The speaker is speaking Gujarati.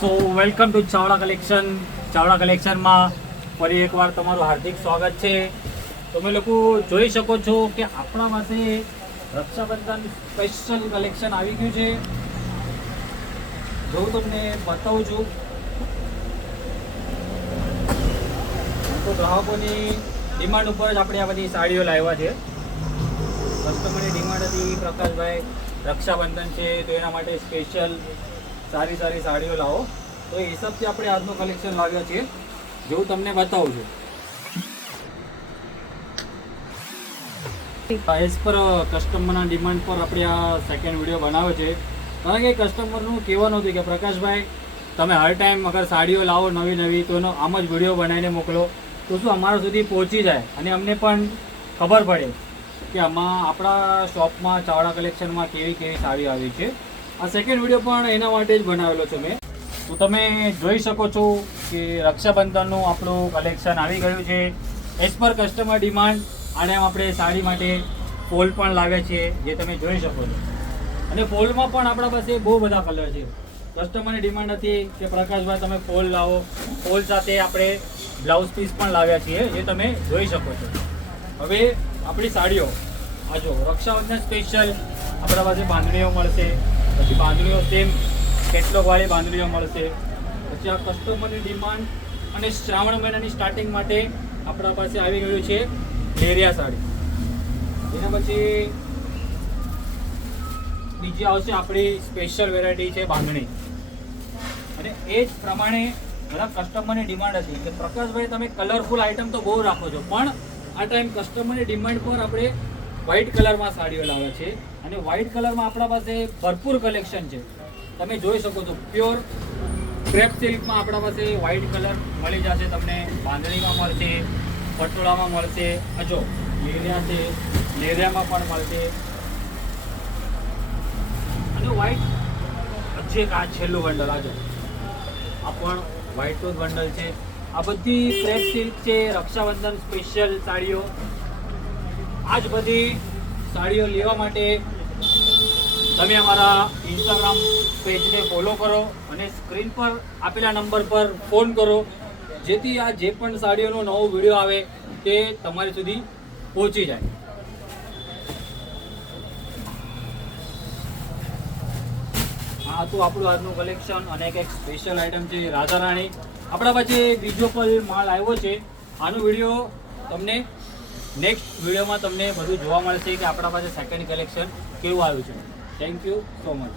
So welcome to Chavda collection. Chavda કલેક્શનમાં ફરી એકવાર તમારું હાર્દિક સ્વાગત છે. તમે લોકો જોઈ શકો છો કે આપણા પાસે રક્ષાબંધન સ્પેશિયલ કલેક્શન આવી ગયું છે. જો તમને બતાવું છું તો ગ્રાહકોની ડિમાન્ડ ઉપર જ આપણે આ બધી સાડીઓ લાવ્યા છે. કસ્ટમરની ડિમાન્ડ હતી પ્રકાશભાઈ રક્ષાબંધન છે તો એના માટે સ્પેશિયલ સારી સાડીઓ લાવો, તો એ હિસાબથી આપણે આજનું કલેક્શન લાવ્યા છીએ. જેવું તમને બતાવું છું એઝ પર કસ્ટમરના ડિમાન્ડ પર આપણે આ સેકન્ડ વિડીયો બનાવ્યો છે. કારણ કે કસ્ટમરનું કહેવાનું હતું કે પ્રકાશભાઈ તમે હર ટાઈમ અગર સાડીઓ લાવો નવી તો એનો આમ જ વિડીયો બનાવીને મોકલો તો શું અમારા સુધી પહોંચી જાય અને અમને પણ ખબર પડે કે આમાં આપણા શોપમાં ચાવડા કલેક્શનમાં કેવી સાડી આવી છે. આ સેકન્ડ વિડીયો પણ એના માટે જ બનાવેલો છે મેં. તો તમે જોઈ શકો છો કે રક્ષાબંધનનું આપણું કલેક્શન આવી ગયું છે એઝ પર કસ્ટમર ડિમાન્ડ. અને આપણે સાડી માટે ફોલ પણ લાવ્યા છીએ જે તમે જોઈ શકો છો. અને ફોલમાં પણ આપણા પાસે બહુ બધા કલર છે. કસ્ટમરની ડિમાન્ડ હતી કે પ્રકાશભાઈ તમે ફોલ લાવો, ફોલ સાથે આપણે બ્લાઉઝ પીસ પણ લાવ્યા છીએ જે તમે જોઈ શકો છો. હવે આપણી સાડીઓ આ જો રક્ષાબંધન સ્પેશિયલ આપણા પાસે બાંધણીઓ મળશે. પછી બાંધણીઓ સેમ કેટલોગવાળી બાંધણીઓ મળશે. પછી આ કસ્ટમરની ડિમાન્ડ અને શ્રાવણ મહિનાની સ્ટાર્ટિંગ માટે આપણા પાસે આવી ગયું છે લેરિયા સાડી. એના પછી બીજી આવશે આપણી સ્પેશિયલ વેરાયટી છે બાંધણી. અને એ જ પ્રમાણે ઘણા કસ્ટમરની ડિમાન્ડ હતી કે પ્રકાશભાઈ તમે કલરફુલ આઇટમ તો બહુ રાખો છો, પણ આ ટાઈમ કસ્ટમરની ડિમાન્ડ પર આપણે વ્હાઇટ કલરમાં સાડીઓ લાવે છે. અને વ્હાઇટ કલરમાં આપણા પાસે ભરપૂર કલેક્શન છે. તમે જોઈ શકો છો પ્યોર ક્રેપ સિલ્કમાં આપણા પાસે વ્હાઇટ કલર મળી જશે તમને. બાંધણીમાં મળશે, પટોળામાં મળશે, જો લેરિયા છે લેરિયામાં પણ મળશે. અને વ્હાઇટ હજી એક આ છેલ્લું બંડલ આજો આ પણ વ્હાઇટનું જ બંડલ છે. આ બધી ક્રેપ સિલ્ક છે રક્ષાબંધન સ્પેશિયલ સાડીઓ. આ જ બધી સાડીઓ લેવા માટે તમે અમારા ઇન્સ્ટાગ્રામ પેજને ફોલો કરો અને સ્ક્રીન પર આપેલા નંબર પર ફોન કરો, જેથી આ જે પણ સાડીઓનો નવો વિડીયો આવે તે તમારી સુધી પહોંચી જાય. આ હતું આપણું આજનું કલેક્શન. અને એક સ્પેશિયલ આઇટમ છે રાધા રાણી. આપણા પાસે બીજો પણ માલ આવ્યો છે. આનો વિડીયો તમને નેક્સ્ટ વિડીયોમાં તમને બધું જોવા મળશે કે આપણા પાસે સેકન્ડ કલેક્શન કેવું આવ્યું છે. Thank you so much.